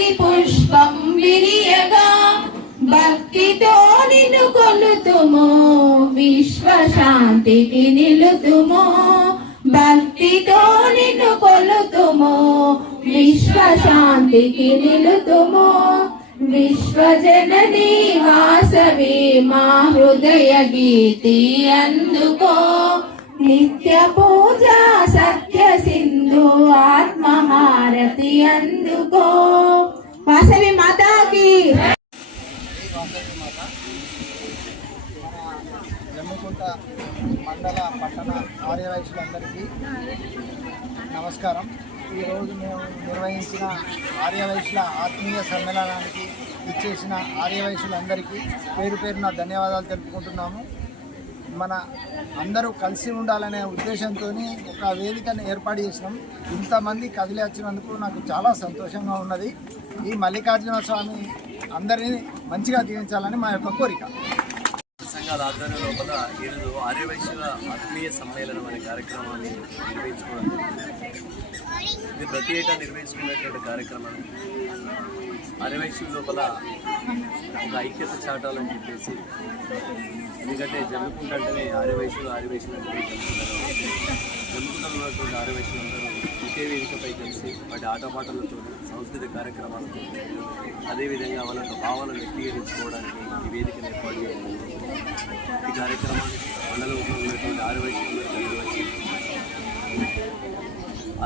హారతి పుష్పం విరియగా భక్తితో నిన్ను కొలుతుము విశ్వశాంతికి నిలుతుము భక్తితో నిన్ను కొలుతుము విశ్వశాంతికి నిలుతుము విశ్వజననీ వాసవి మా హృదయ గీతి అందుకో నిత్య పూజ సత్య సింధు ఆత్మహారతి అందుకో వాసవి మాతాకి జమ్మికుంట మండల పట్టణ ఆర్యవైశ్యులందరికీ నమస్కారం. ఈరోజు మేము నిర్వహించిన ఆర్యవైశ్యుల ఆత్మీయ సమ్మేళనానికి ఇచ్చేసిన ఆర్యవైశ్యులందరికీ పేరు పేరున ధన్యవాదాలు తెలుపుకుంటున్నాము. మన అందరూ కలిసి ఉండాలనే ఉద్దేశంతో ఒక వేదికను ఏర్పాటు చేసినాం. ఇంతమంది కదిలి వచ్చినందుకు నాకు చాలా సంతోషంగా ఉన్నది. ఈ మల్లికార్జున స్వామి అందరినీ మంచిగా దీవించాలని మా యొక్క కోరిక. సంఘాల ఆధ్వర్యం లోపల ఈరోజు ఆర్యవైశ్యుల ఆత్మీయ సమ్మేళనం అనే కార్యక్రమాన్ని నిర్వహించుకోవడం. ఇది ప్రతి ఏటా నిర్వహించుకునేటువంటి కార్యక్రమం. ఆర్యవైశ్యుల లోపల ఒక ఐక్యత చాటాలని చెప్పేసి, ఎందుకంటే జమ్మికుంట అంటేనే ఆర్యవైశ్యులు అంటే జమ్మికుంటలో ఉన్నటువంటి ఆర్యవైశ్యులందరూ ఒకే వేదికపై కలిసి వాటి ఆటపాటలతో సాంస్కృతిక కార్యక్రమాలతో అదేవిధంగా వాళ్ళ భావాలను వ్యక్తీకరించుకోవడానికి ఈ వేదికను ఏర్పాటు చేయాలి. ఈ కార్యక్రమాన్ని మండలంలో ఉన్నటువంటి ఆర్యవైశ్యులందరూ కలిసి వచ్చి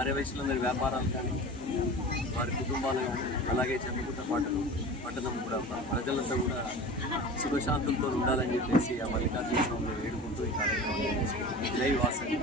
ఆర్యవైశ్యులందరి వ్యాపారాలు కానీ వారి కుటుంబాలు కానీ అలాగే జమ్మికుంట పట్టణం కూడా ప్రజలంతా కూడా సుఖశాంతులతో ఉండాలని చెప్పేసి ఆ మల్లికార్జున స్వామిని వేడుకుంటూ ఈ కార్యక్రమం జై వాసవి.